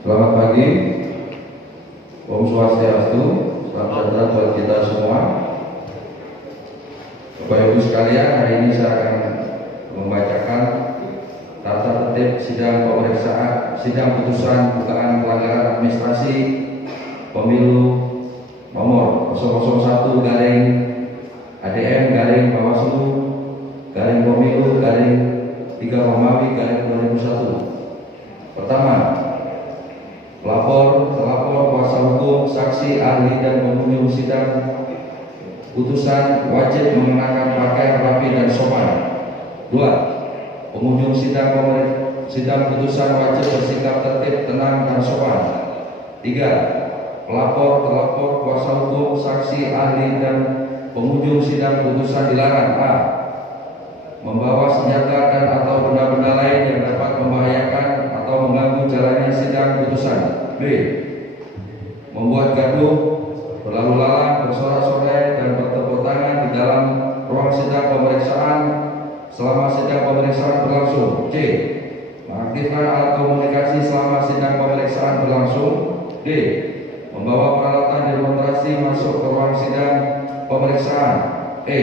Selamat pagi, Om Swastiastu, salam sejahtera buat kita semua. Bapak Ibu sekalian, hari ini saya akan membacakan tata tertib sidang pemeriksaan sidang putusan dugaan pelanggaran administrasi pemilu nomor 001 garing ADM garing Bawaslu garing pemilu garing 3 Romawi garing 2001. Pertama, pelapor, terlapor, kuasa hukum, saksi, ahli, dan pengunjung sidang putusan wajib mengenakan pakaian rapi dan sopan. 2. Pengunjung sidang putusan wajib bersikap tertib, tenang, dan sopan. 3. Pelapor, terlapor, kuasa hukum, saksi, ahli, dan pengunjung sidang putusan dilarang: A. Membawa senjata dan atau benda-benda lain yang dapat membahayakan atau mengganggu jalannya sidang putusan. B. Membuat gaduh, berlalu lalang, bersorak-sorai, dan bertepuk tangan di dalam ruang sidang pemeriksaan selama sidang pemeriksaan berlangsung. C. Mengaktifkan alat komunikasi selama sidang pemeriksaan berlangsung. D. Membawa peralatan demonstrasi masuk ke ruang sidang pemeriksaan. E.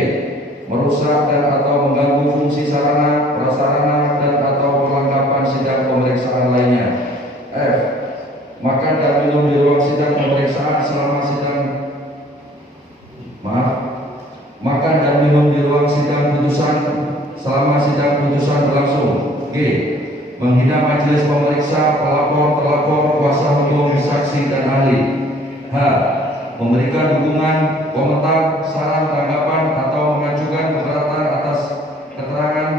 Merusak dan atau mengganggu fungsi sarana, prasarana, dan atau perlengkapan sidang pemeriksaan lainnya. F. Makan dan minum di ruang sidang pemeriksaan selama makan dan minum di ruang sidang putusan selama sidang putusan berlangsung. G. Menghina majelis pemeriksa, pelapor, terlapor, kuasa hukum, saksi, dan ahli. H. Memberikan dukungan, komentar, saran, tanggapan, atau mengajukan keberatan atas keterangan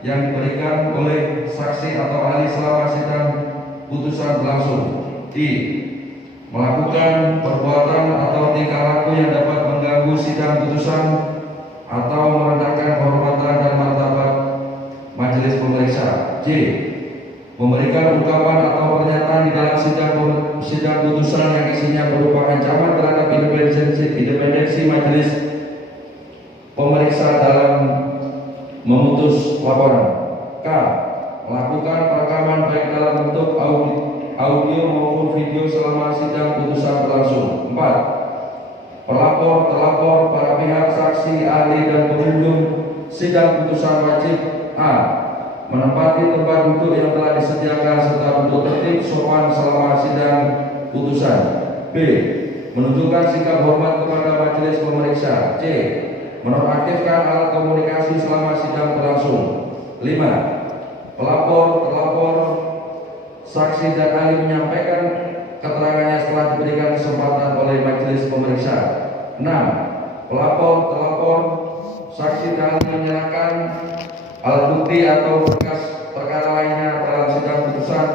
yang diberikan oleh saksi atau ahli selama sidang putusan berlangsung. I. Melakukan perbuatan atau tingkah laku yang dapat mengganggu sidang putusan atau merendahkan kehormatan dan martabat majelis pemeriksa. J. Memberikan ungkapan atau pernyataan di dalam sidang putusan yang isinya berupa ancaman terhadap independensi majelis pemeriksa dalam memutus laporan. K. Melakukan perekaman baik dalam bentuk audio maupun video selama sidang putusan berlangsung. 4. Pelapor, terlapor, para pihak, saksi, ahli, dan pengunjung sidang putusan wajib: A. Menempati tempat duduk yang telah disediakan serta duduk tertib sopan selama sidang putusan. B. Menunjukkan sikap hormat kepada majelis pemeriksa. C. Menonaktifkan alat komunikasi selama sidang berlangsung. 5. Pelapor, terlapor, saksi, dan ahli menyampaikan keterangannya setelah diberikan kesempatan oleh majelis pemeriksa. 6. Pelapor, terlapor, saksi, dan ahli menyerahkan alat bukti atau berkas perkara lainnya dalam sidang putusan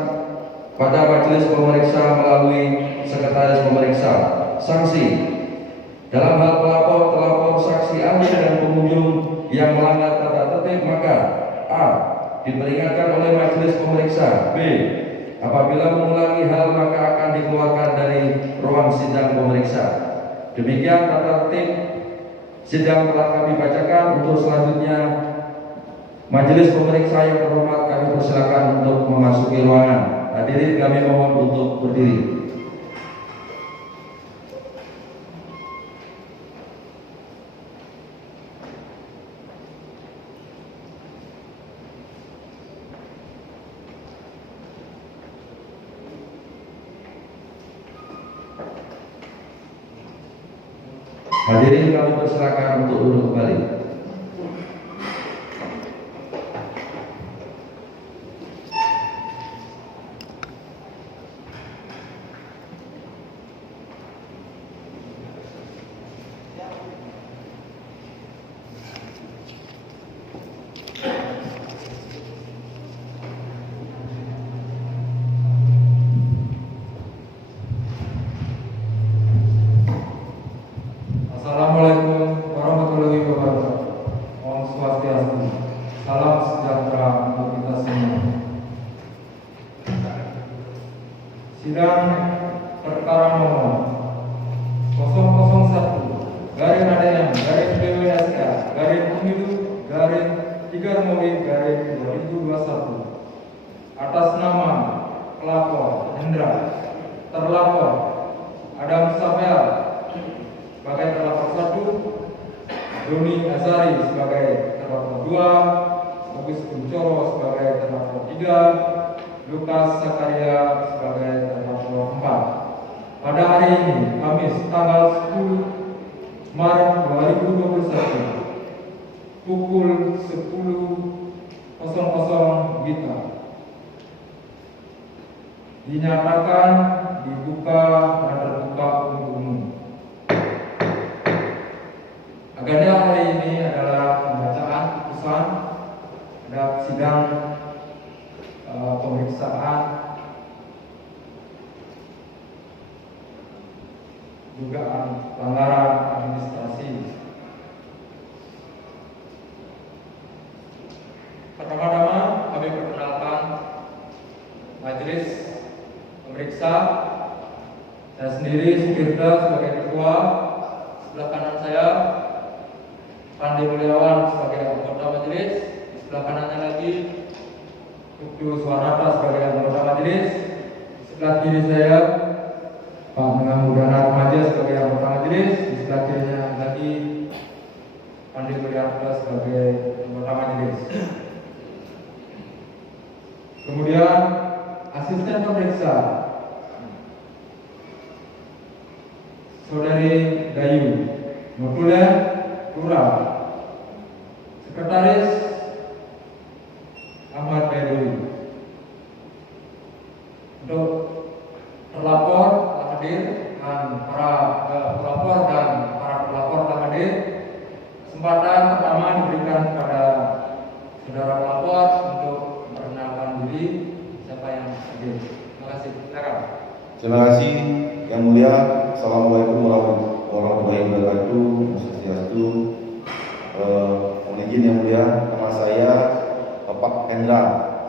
pada majelis pemeriksa melalui sekretaris pemeriksa. Sanksi: dalam hal pelapor, terlapor, saksi, ahli, dan pengunjung yang melanggar tata tertib, maka A. Diperingatkan oleh majelis pemeriksa. B. Apabila mengulangi hal maka akan dikeluarkan dari ruang sidang pemeriksa. Demikian tata tertib sidang telah kami bacakan. Untuk selanjutnya, majelis pemeriksa yang terhormat, kami persilakan untuk memasuki ruangan. Hadirin kami mohon untuk berdiri. Hadirin kami persilakan untuk duduk kembali. Assalamualaikum warahmatullahi wabarakatuh. Om Swastiastu. Salam sejahtera untuk kita semua. Sidang perkara nomor 001 garing ADM garing BWSK garing Pemilu garing 3 Romawi garing 2021 atas nama pelapor Hendra. Terlapor Adam Safel sebagai terlapor 1, Doni Azari sebagai terlapor 2, Agus Kuncoro sebagai terlapor 3, Lukas Sakaria sebagai terlapor 4. Pada hari ini, Kamis tanggal 10 Maret 2021 pukul 10.00 WITA dinyatakan dibuka dan terbuka untuk umum. Agenda hari ini adalah pembacaan putusan terhadap sidang pemeriksaan dugaan pelanggaran administrasi. Pertama-tama kami perkenalkan majelis pemeriksa. Saya sendiri Sugirda sebagai ketua, sebelah kanan saya Pandi Mulyawan sebagai anggota majelis, di sebelah kanannya lagi Tutu Suarata sebagai anggota majelis, di sebelah kiri saya Pak Mengamudana Remaja sebagai anggota majelis, di sebelah kirinya lagi Pandi Mulyawan sebagai anggota majelis. Kemudian asisten pemeriksa Saudari Dayu Notulen Pura, Sekretaris Ahmad Baiduri. Untuk terlapor telah hadir dan para pelapor dan para pelapor telah hadir. Kesempatan pertama diberikan kepada saudara pelapor untuk memperkenalkan diri siapa yang hadir. Terima kasih. Silakan. Terima kasih yang mulia. Assalamualaikum warahmatullahi wabarakatuh. Swastiastu. Mohon izin yang mulia, nama saya Bapak Hendra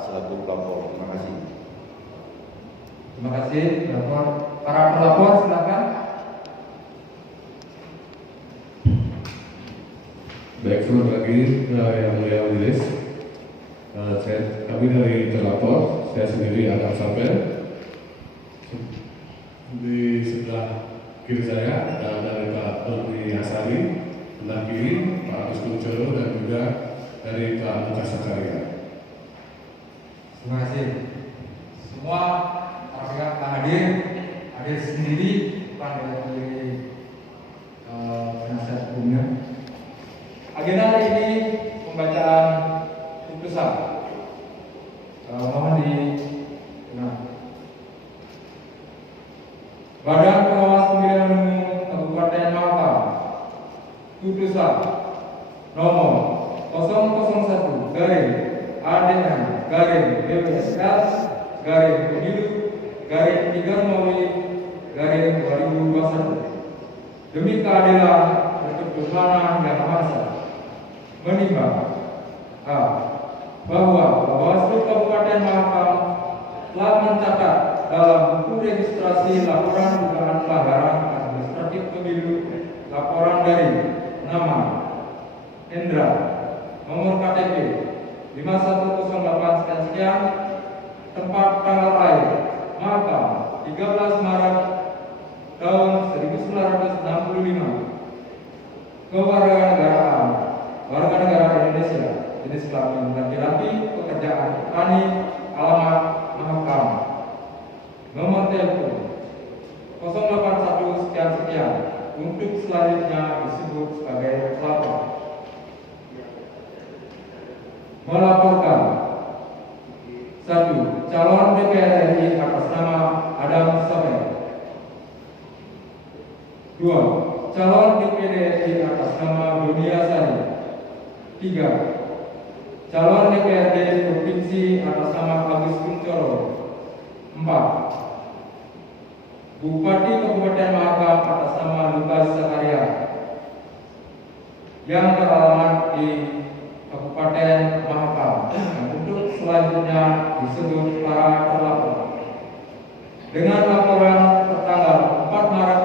selaku pelapor. Terima kasih. Terima kasih pelapor. Para pelapor silakan. Baik, selamat pagi yang mulia majelis. Kami dari terlapor, saya sendiri Adam Safel. Di sebelah kiri saya dari Pak Doni Azari, sebelah kiri Pak Agus Kuncoro dan juga dari Pak Lukas Sakaria. Terima kasih. Semua para pihak telah hadir sendiri, bukan dari penasihat hukumnya. Agenda hari ini pembacaan putusan. Mohon Badan Pengawas Pemilihan Umum Kabupaten Mahakam, putusan nomor 001 garing ADN garing BPSL garing Pemilu garing 3 Romawi garing 2021 demi keadilan dan ketuhanan yang Maha Esa menimbang a. bahwa Bawaslu Kabupaten Mahakam telah mencatat dalam buku registrasi laporan dugaan pelanggaran administratif pemilu laporan dari nama Hendra, nomor KTP 5108 sekian, tempat tanggal lahir Mahakam 13 Maret tahun 1965, kewarganegaraan warga negara Indonesia, jenis kelamin laki-laki, pekerjaan petani, alamat Mahakam, nomor telepon 081 sekian untuk selanjutnya disebut sebagai pelapor. Melaporkan 1. Calon DPR RI atas nama Adam Safel. 2. Calon DPD RI atas nama Doni Azari. 3. Calon DPRD Provinsi atas nama Agus Kuncoro. 4. Bupati Kabupaten Mahakam atas nama Lukas Sakaria yang beralamat di Kabupaten Mahakam, dan untuk selanjutnya disebut para terlapor. Dengan laporan tertanggal 4 Maret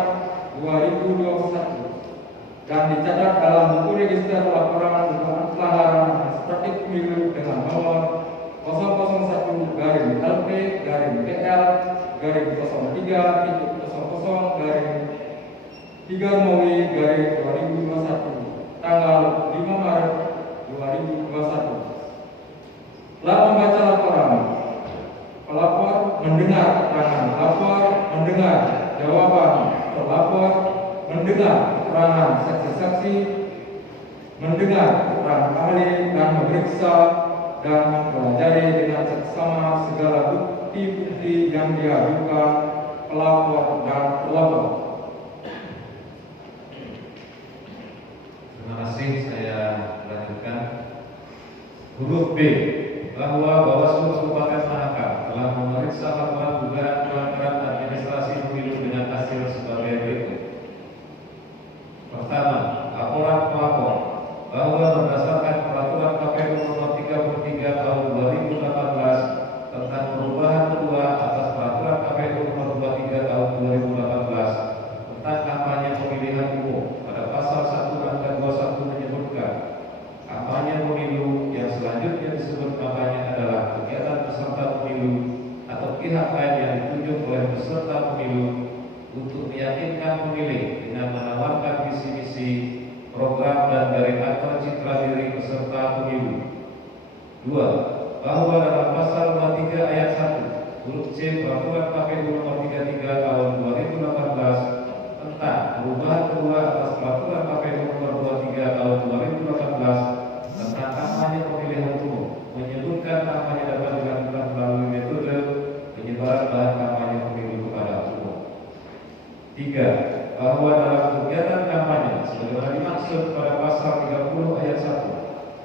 2021 dan dicatat dalam buku register laporan dugaan pelanggaran administratif pemilu dengan nomor 001 garing LP garing PL 3 tanggal 5 Maret 2021. Telah membaca laporan, pelapor mendengar keterangan pelapor, mendengar jawaban terlapor, mendengar keterangan saksi-saksi, mendengar keterangan ahli dan memeriksa dan mempelajari dengan seksama segala bukti-bukti yang diajukan pelapor dan terlapor. Terima kasih, saya lanjutkan. Huruf B, bahwa Bawaslu Kabupaten Mahakam telah memeriksa laporan dugaan pelanggaran administrasi pemilu dengan hasil sebagai berikut. Pertama, laporan pelapor bahwa berdasarkan peraturan KPU nomor 33 tahun 2018 tentang perubahan kedua atas peraturan KPU nomor 23 tahun 2018 tentang kampanye pemilihan umum, pada pasal 1 angka 21 menyebutkan kampanye pemilu yang selanjutnya disebut kampanye adalah kegiatan peserta pemilu atau pihak lain yang ditunjuk oleh peserta pemilu untuk meyakinkan pemilih dengan menawarkan visi-misi, program dan dari atau citra diri peserta pemilu. 2. Bahwa dalam pasal 23 ayat 1 huruf C peraturan KPU nomor 33 tahun 2018 tentang perubahan kedua atas peraturan KPU nomor 23 tahun 2018 tentang kampanye pemilihan umum menyebutkan kampanye dapat dilakukan melalui metode penyebaran bahan kampanye pemilu kepada umum. 3. Bahwa dalam kegiatan kampanye sebagaimana dimaksud pada pasal 30 ayat 1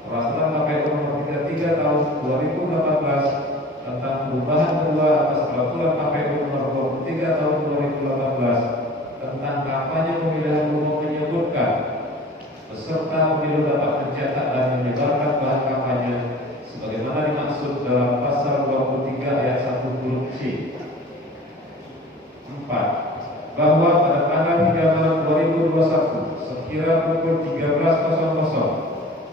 peraturan KPU nomor 33 tahun 2018 tentang perubahan kedua atas peraturan KPU nomor 23 tahun 2018 tentang kampanye pemilihan umum menyebutkan peserta pemilu dapat mencetak dan menyebarkan bahan kampanye sebagaimana dimaksud dalam pasal 23 ayat 1 huruf C. 4. Bahwa pada tanggal 3 Maret 2021 sekira pukul 13.00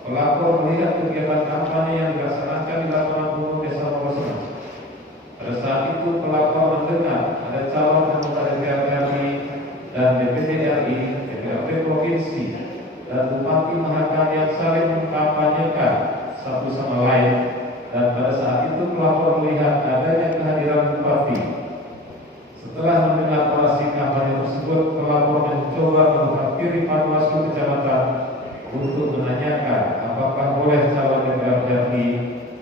pelapor melihat kegiatan kampanye yang dilaksanakan di lapangan umum Desa Mokosema. Pada saat itu pelapor mendengar ada calon anggota DPR RI dan DPD RI, DPRD provinsi dan Bupati Mahakam yang saling mengkampanyekan satu sama lain, dan pada saat itu pelapor melihat adanya kehadiran Bupati. Setelah mendengar orasi kampanye tersebut, pelapor mencoba menghampiri Panwaslu kecamatan untuk menanyakan apakah boleh calon DPR RI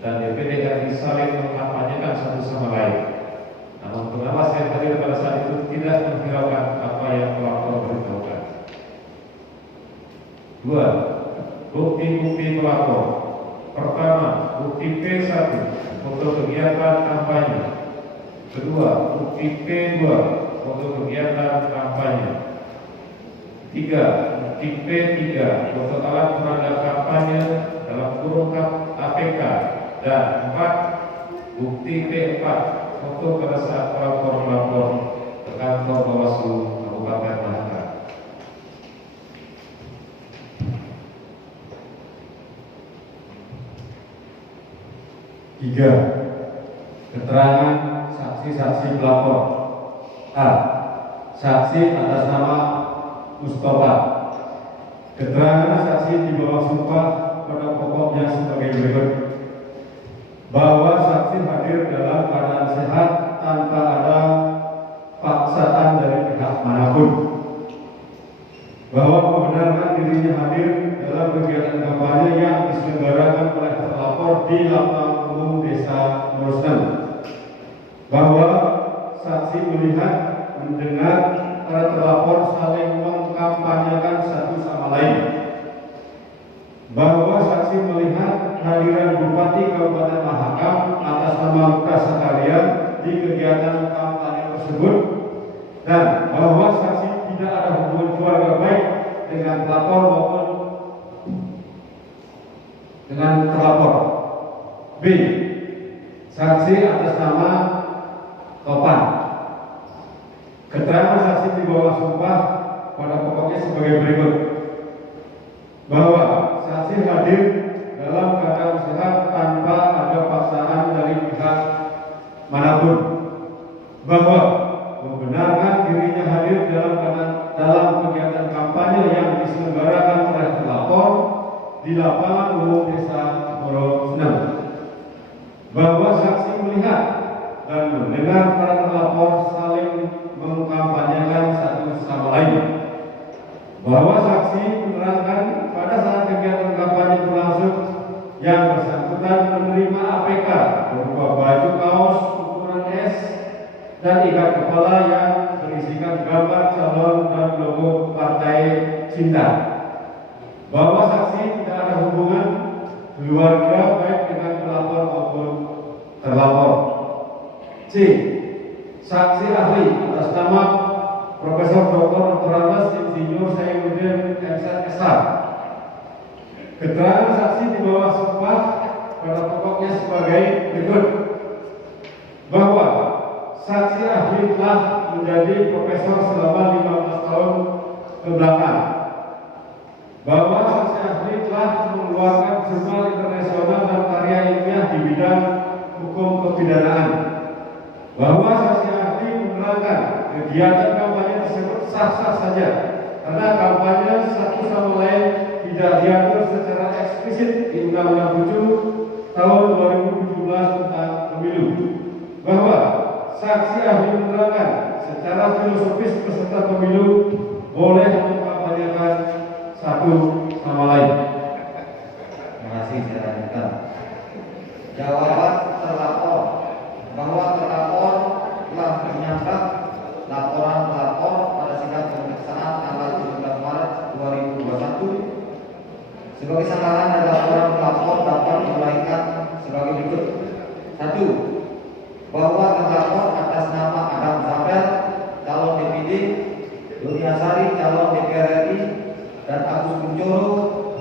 dan DPD RI saling mengkampanyekan satu sama lain. Namun pengawas yang hadir pada saat itu tidak menghiraukan apa yang pelapor beritahukan. 2. Bukti-bukti pelapor. Pertama, bukti P1 untuk kegiatan kampanye. Kedua, bukti P2 untuk kegiatan kampanye. 3. Bukti P3 untuk alat peranda kampanye dalam kurung APK. Dan 4. Bukti P4 untuk pada saat pelapor melapor ke kantor Bawaslu Kabupaten Mahakam. Tiga, keterangan saksi-saksi pelapor. A. Saksi atas nama Mustafa. Keterangan saksi di bawah sumpah pada pokoknya sebagai berikut. Bahwa saksi hadir dalam keadaan sehat tanpa ada paksaan dari pihak manapun. Bahwa membenarkan dirinya hadir dalam kegiatan kampanye yang diselenggarakan oleh terlapor di lapangan umum Desa Mokosema. Bahwa saksi melihat, mendengar para terlapor saling mengkampanyekan satu sama lain. Bahwa saksi melihat hadiran Bupati Kabupaten Mahakam atas nama Lukas sekalian di kegiatan kampanye tersebut, dan bahwa saksi tidak ada hubungan keluarga baik dengan pelapor maupun dengan terlapor. B. Saksi atas nama Topan. Keterangan saksi di bawah sumpah pada pokoknya sebagai berikut. Bahwa saksi hadir dalam keadaan sehat tanpa ada paksaan dari pihak manapun. bahwa membenarkan dirinya hadir dalam kegiatan kampanye yang diselenggarakan oleh terlapor di lapangan umum Desa Cemoro Senang, bahwa saksi melihat dan mendengar para terlapor saling mengkampanyekan satu sama lain, bahwa saksi menerangkan pada saat kegiatan kampanye berlangsung yang bersangkutan menerima APK berupa baju kaos ukuran S dan ikat kepala yang berisikan gambar calon dan logo Partai Cinta, bahwa saksi tidak ada hubungan keluarga baik dengan pelapor maupun terlapor. C. Saksi ahli atas nama Profesor Dr. Insinyur Saifuddin MSh. Keterangan saksi di bawah sumpah pada pokoknya sebagai berikut, bahwa saksi ahli telah menjadi profesor selama 15 tahun kebelakang, bahwa saksi ahli telah mengeluarkan jurnal internasional dan karya ilmiah di bidang hukum kepidanaan, bahwa saksi ahli menerangkan kegiatan kampanye tersebut sah-sah saja karena kampanye satu sama lain tidak diatur secara eksplisit di Undang-Undang 7 tahun 2017 tentang pemilu, bahwa saksi ahli menerangkan secara filosofis peserta pemilu boleh mengkampanyekan satu sama lain. Terima kasih, saya lanjutkan. Jawaban terlapor, bahwa terlapor telah menyampaikan laporan pelapor pada sidang pemeriksaan tanggal 17 Maret 2021. Sebagai sanggahan dari laporan pelapor dapat diuraikan sebagai berikut. 1. Bahwa terlapor atas nama Adam Zabel, calon DPD, Doni Asari, calon DPR RI, dan Agus Kuncoro,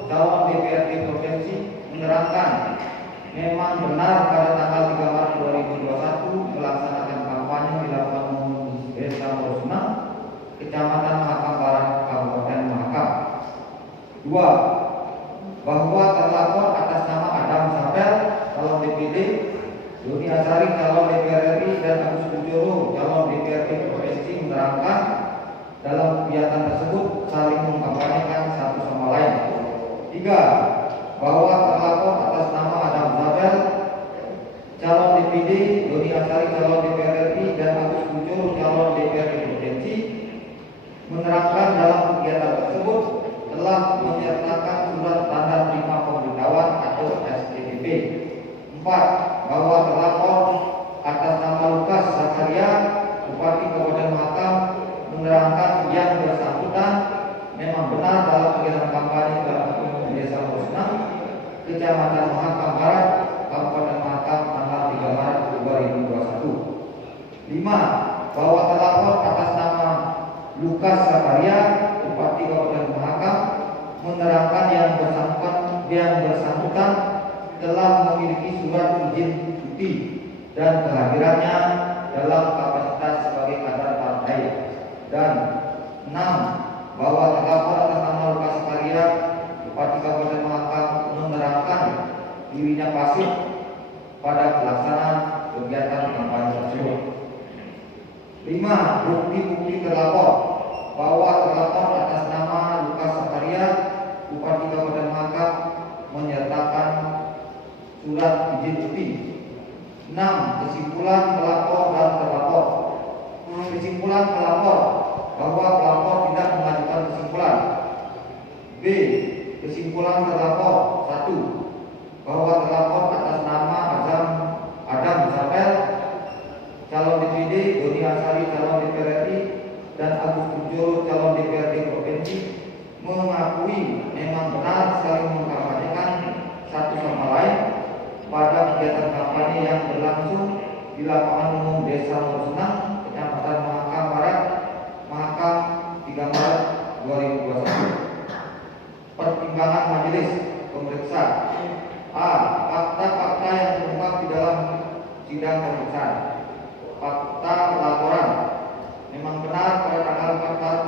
calon DPRD Provinsi, menerangkan memang benar pada tanggal 3 Maret 2021 melaksanakan kampanye di lapangan umum Desa Morosnang, Kecamatan Mahakam Barat, Kabupaten Mahakam. 2. Bahwa terlapor atas nama Adam Zabel, calon DPD, Doni Asari, calon DPR RI, dan Agus Kuncoro, calon DPRD Provinsi, menerangkan dalam kegiatan tersebut saling mengkampanyekan satu sama lain. 3. Bahwa terlapor atas nama Adam Zabel, calon DPD, Doni Asari, calon DPR RI, dan Agus Kuncoro, calon DPRD Provinsi, menerangkan dalam kegiatan tersebut telah menyertakan surat tanda terima pemberitahuan atau STTP. 4. Bahwa terlapor atas nama Lukas Zakaria, Bupati Kabupaten Mahakam, menerangkan yang bersangkutan memang benar dalam kegiatan kampanye di Desa Morosnang, Kecamatan Mahakam Barat, Kabupaten Mahakam, tanggal 3 Maret 2021. 5. Bahwa terlapor atas nama Lukas Zakaria, Bupati Kabupaten Mahakam, menerangkan yang bersangkutan telah memiliki surat izin cuti dan kehadirannya dalam kapasitas sebagai kader partai. Dan 6. Bahwa terlapor atas nama Lukas Zakaria, Bupati Kabupaten Mahakam, menerangkan dirinya pasif pada pelaksanaan kegiatan kampanye tersebut. 5. Bukti-bukti terlapor, bahwa terlapor atas nama Lukas Zakaria, Bupati Kabupaten Mahakam, menyertakan surat izin cuti. 6. Kesimpulan pelapor dan terlapor. Kesimpulan pelapor, bahwa pelapor tidak mengajukan kesimpulan. B. Kesimpulan terlapor. 1. Bahwa terlapor atas nama Adam Zabel, calon DPD, Doni Asari, calon DPR RI, dan Agus Kuncoro, calon DPRD Provinsi, mengakui memang benar saling mengkampanyekan satu sama lain pada kegiatan kampanye yang berlangsung di lapangan umum Desa Morosnang, Kecamatan Mahakam Barat, Mahakam, 3 Maret 2021. Pertimbangan majelis pemeriksa. A. Fakta-fakta yang terungkap di dalam sidang pemeriksaan. Fakta laporan. Memang benar pada tanggal 4 Maret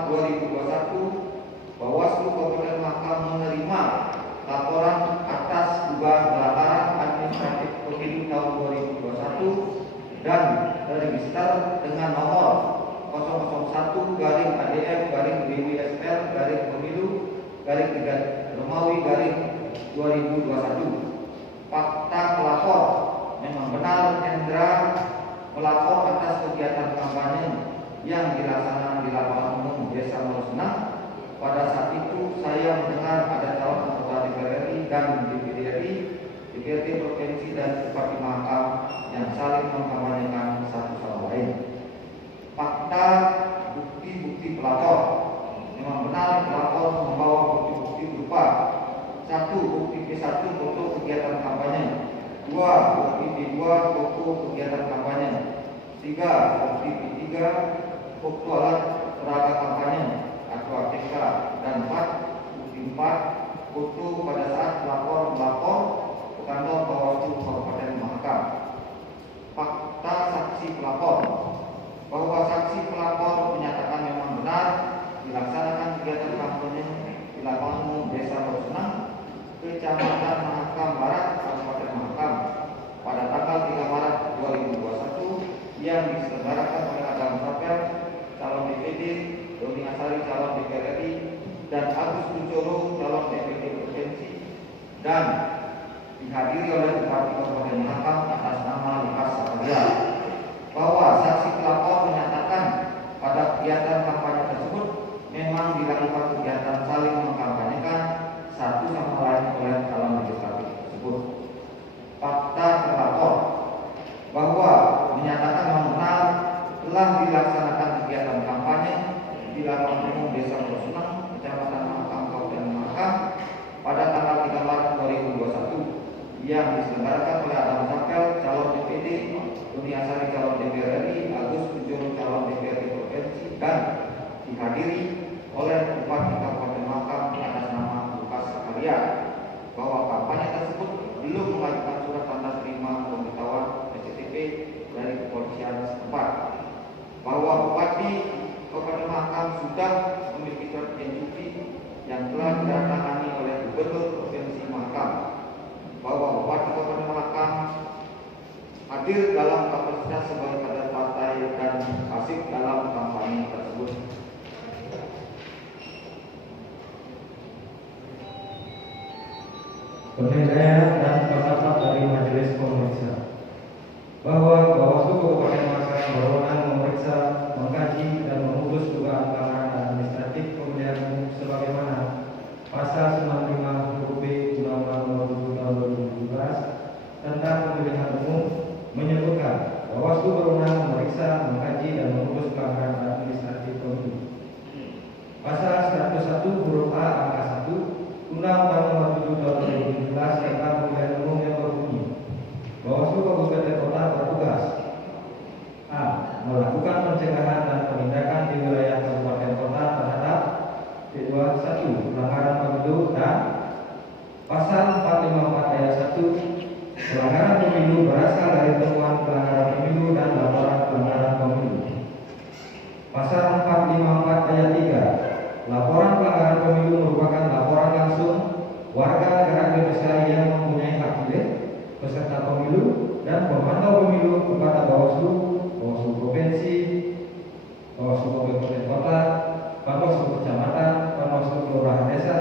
2021 Bawaslu Kabupaten Mahakam menerima laporan atas dugaan pelanggaran administratif pemilu tahun 2021 dan register dengan nomor 001-ADF-Pemilu-3 Romawi-2021. Fakta pelapor, memang benar Hendra melapor atas kegiatan kampanye yang dilaksanakan di lapangan umum Desa Merusenang. Pada saat itu saya mendengar ada calon anggota DPR RI dan DPD RI, DPRD provinsi dan Bupati Mahakam yang saling mengkampanyekan satu sama lain. Fakta bukti-bukti pelapor, memang benar pelapor membawa bukti-bukti berupa: 1. Bukti P1 foto kegiatan kampanye, 2. Bukti P2 foto kegiatan kampanye, 3. Bukti P3 foto alat peraga kampanye atau APK, dan 4. Bukti 4 foto pada saat pelapor melapor ke kantor Bawaslu Kabupaten Mahakam. Fakta saksi pelapor, bahwa saksi pelapor menyatakan memang benar dilaksanakan kegiatan kampanye di lapangan umum Desa Merusenang, Kecamatan Mahakam Barat, Kabupaten Mahakam pada tanggal 3 Maret 2021 yang diselenggarakan oleh Adam Sapel, calon DPD, Doni Asari, calon DPR RI, dan Agus Kuncoro, calon DPD provinsi, dan dihadiri oleh Bupati Kabupaten Mahakam atas nama Lukas Sakaria. Bahwa saksi pelapor menyatakan pada kegiatan kampanye tersebut memang dilakukan kegiatan saling mengkampanyekan satu sama lain oleh calon legislatif tersebut. Fakta terlapor, bahwa menyatakan memang benar telah dilaksanakan kegiatan kampanye di lapangan umum Desa Merusenang, Kecamatan Mahakam, Kabupaten Mahakam pada tanggal 3 Maret 2021 yang diselenggarakan oleh Adam Sapel, calon DPD, Doni Asari, calon DPR RI, Agus Kuncoro, calon DPRD provinsi, dan dihadiri oleh Bupati Kabupaten Mahakam atas nama Lukas Sakaria. Bahwa kampanye tersebut belum mengajukan surat tanda terima pemberitahuan SCTP dari kepolisian setempat. Bahwa Bupati Kabupaten Mahakam sudah memiliki surat cuti yang telah ditandatangani oleh Gubernur Provinsi Mahakam. Bahwa Bupati Kabupaten Mahakam hadir dalam kapasitas sebagai kader partai dan pasif dalam kampanye tersebut. Penilaian dan pendapat dari Majelis Pemeriksa, bahwa Bawaslu Kabupaten Mahakam berwenang memeriksa, mengkaji, dan memutus dugaan pelanggaran administratif pemilihan umum sebagaimana Pasal 95 huruf B Undang-Undang Nomor 7 Tahun 2017 tentang pemilihan umum menyebutkan Bawaslu berwenang memeriksa, mengkaji, dan memutus pelanggaran administratif pemilu. Pasal 101 huruf A angka 1 Undang-Undang Nomor 7 Tahun 2017 tentang pemilihan umum yang berbunyi, Bawaslu Kabupaten Kota bertugas: A. Melakukan pencegahan dan penindakan di wilayah kabupaten kota terhadap 1. Pelanggaran pemilu, dan Pasal 454 ayat 1 pelanggaran pemilu berasal dari temuan pelanggaran pemilu dan laporan pelanggaran pemilu. Pasal 454 ayat 3 laporan pelanggaran pemilu merupakan laporan langsung warga negara Indonesia yang mempunyai hak pilih, peserta pemilu, dan pemantau pemilu kepada Bawaslu, Bawaslu provinsi, Bawaslu kabupaten kota, Bawaslu kecamatan, Bawaslu kelurahan desa,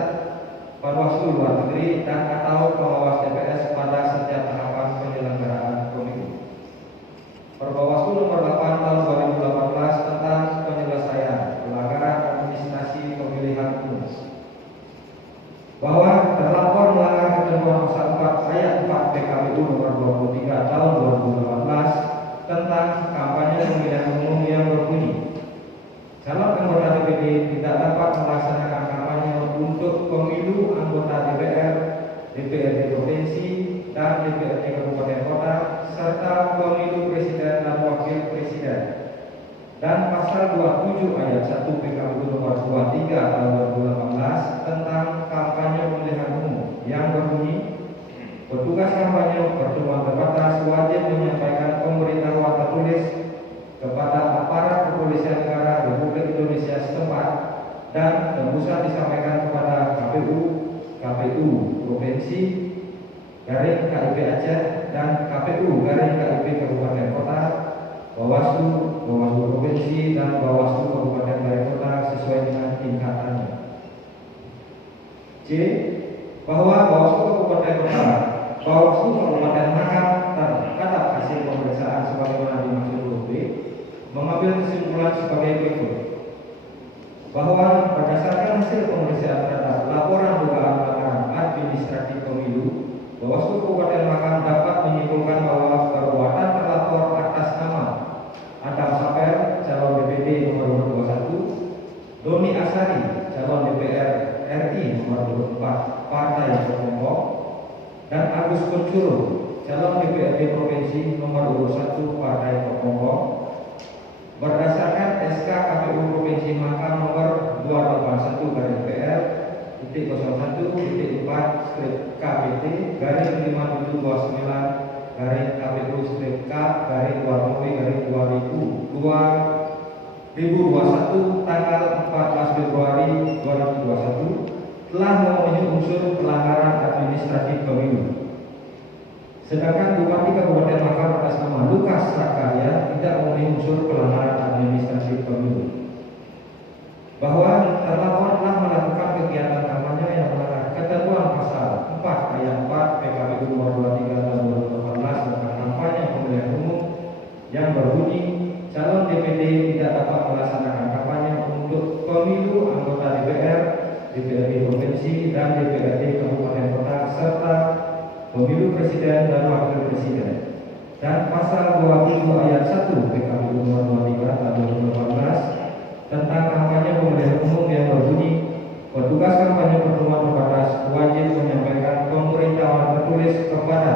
Bawaslu luar negeri, dan atau pengawas TPS pada setiap tahapan penyelenggaraan pemilu. Perbawaslu nomor 8 tahun 2018 tentang penyelesaian pelanggaran administrasi pemilihan umum, bahwa terlapor melanggar ketentuan pasal 4 ayat 4 PKPU nomor 23 tahun 2018 tentang kampanye pemilihan umum yang berbunyi, calon anggota DPD tidak dapat melaksanakan kampanye untuk pemilu anggota DPR, DPRD provinsi, dan DPRD kabupaten kota, serta pemilu presiden dan wakil presiden. Dan pasal 27 ayat 1 PKPU nomor 23 tahun 2018 tentang kampanye pemilihan umum yang berbunyi, petugas kampanye pertemuan terbatas wajib menyampaikan pemberitahuan tertulis kepada aparat kepolisian negara Republik Indonesia setempat dan tebusan disampaikan kepada KPU provinsi garing KIP Aceh dan KPU garing KIP Kabupaten Kota C. Bahwa Bawaslu Kabupaten Mahakam terhadap hasil pemeriksaan sebagaimana dimaksud huruf B mengambil kesimpulan sebagai berikut. Bahwa berdasarkan hasil pemeriksaan terhadap laporan dugaan pelanggaran administratif pemilu, Bawaslu Kabupaten Mahakam dapat menyimpulkan bahwa perbuatan terlapor atas nama Adam Sapel, calon DPD nomor 21, Doni Asari, calon DPR RI nomor 24, Partai Kelompok, dan Agus Kuncoro, calon DPRD Provinsi nomor 1, Partai Kelompok, berdasarkan SK KPU Provinsi Mahakam nomor 281-4-KPT-57-KPU-KP-2021 tanggal 14 Februari 2021 telah memenuhi unsur pelanggaran administratif pemilu. Sedangkan Bupati Kabupaten Mahakam atas nama Lukas Sakarya tidak memenuhi unsur pelanggaran administratif pemilu. Bahwa terlapor telah melakukan kegiatan kampanye yang melanggar ketentuan pasal 4 ayat 4 PKPU nomor 23 tahun 2018 tentang kampanye pemilihan umum yang berbunyi calon DPD tidak dapat melaksanakan kampanye untuk pemilu anggota DPR, DPRD Provinsi dan DPRD Kabupaten Kota serta pemilu presiden dan wakil presiden. Dan pasal 27 ayat 1 PKPU nomor 23 tahun 2018 tentang kampanye pemilihan umum yang berbunyi petugas kampanye pertemuan terbatas wajib menyampaikan pemberitahuan tertulis kepada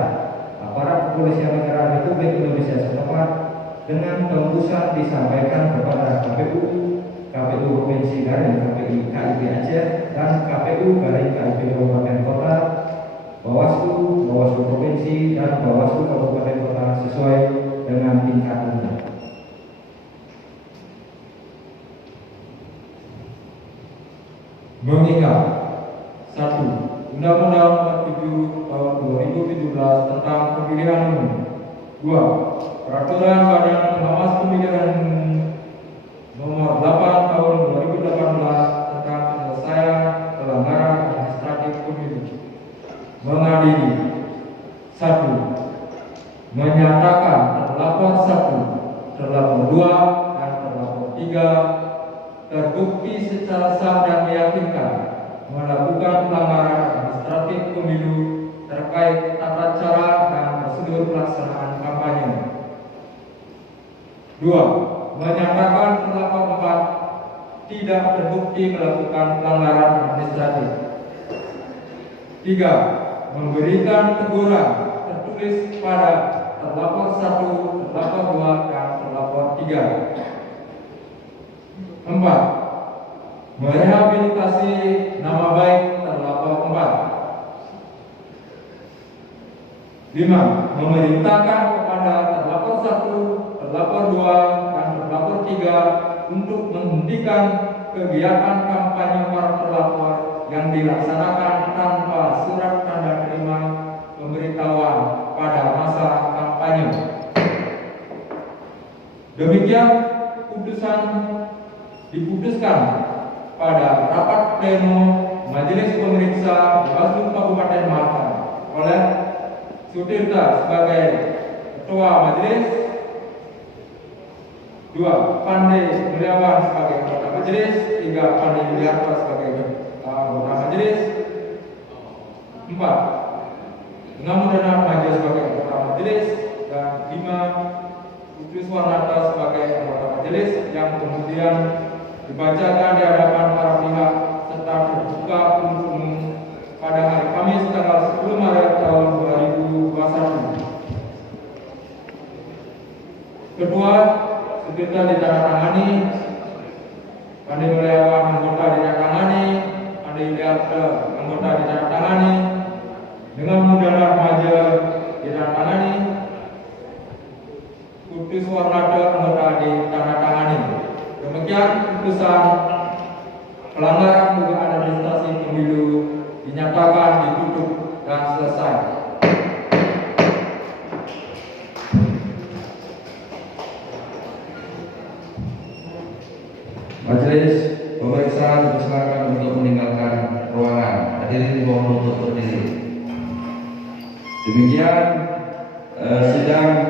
aparat kepolisian negara Republik Indonesia setempat dengan tembusan disampaikan kepada KPU, KPU Provinsi garing KPI KIP Aceh dan KPU garing KIP Kabupaten Kota, Bawaslu, Bawaslu Provinsi dan Bawaslu Kabupaten Kota sesuai dengan tingkatannya. Mengingat 1. Undang-Undang Nomor 7 Tahun 2017 tentang Pemilihan Umum. 2. Peraturan Badan Pengawas Pemilihan Nomor 8 Tahun 2018 tentang penyelesaian pelanggaran administratif pemilu. Mengadili 1. Menyatakan terlapor 1, terlapor 2, dan terlapor 3 terbukti secara sah dan meyakinkan melakukan pelanggaran administratif pemilu terkait tata cara dan prosedur pelaksanaan kampanye. 2. Menyatakan terlapor 4 tidak terbukti melakukan pelanggaran administratif. 3. Memberikan teguran tertulis pada terlapor 1, terlapor 2, dan terlapor 3. 4. Merehabilitasi nama baik terlapor 4. 5. Memerintahkan kepada terlapor 1, terlapor 2, dan terlapor 3 untuk menghentikan kegiatan kampanye para terlapor yang dilaksanakan tanpa surat tanda terima pemberitahuan pada masa kampanye. Demikian diputuskan pada rapat pleno Majelis Pemeriksa Bawaslu Kabupaten Mahakam oleh Sudirta sebagai Ketua Majelis, 2. Pande Mulyawan sebagai Anggota Majelis, 3. Pande Yuliarto sebagai Anggota Majelis, 4. Pengamudanan Maju sebagai Anggota Majelis, dan 5. Putri Suwarnata sebagai Anggota Majelis yang kemudian dibacakan di hadapan para pihak serta terbuka untuk umum pada hari Kamis tanggal 10 Maret tahun 2021. Kedua, Sudirta ditandatangani, Pande Mulyawan anggota ditandatangani, Pande Yuliarto anggota ditandatangani, dengan Mudanar Maja ditandatangani, Putri Suwarnata anggota ditandatangani. Demikian putusan pelanggaran dugaan administrasi pemilu dinyatakan ditutup dan selesai. Majelis pemeriksaan dipersilakan untuk meninggalkan ruangan. hadirin dimohon untuk berdiri. Demikian sidang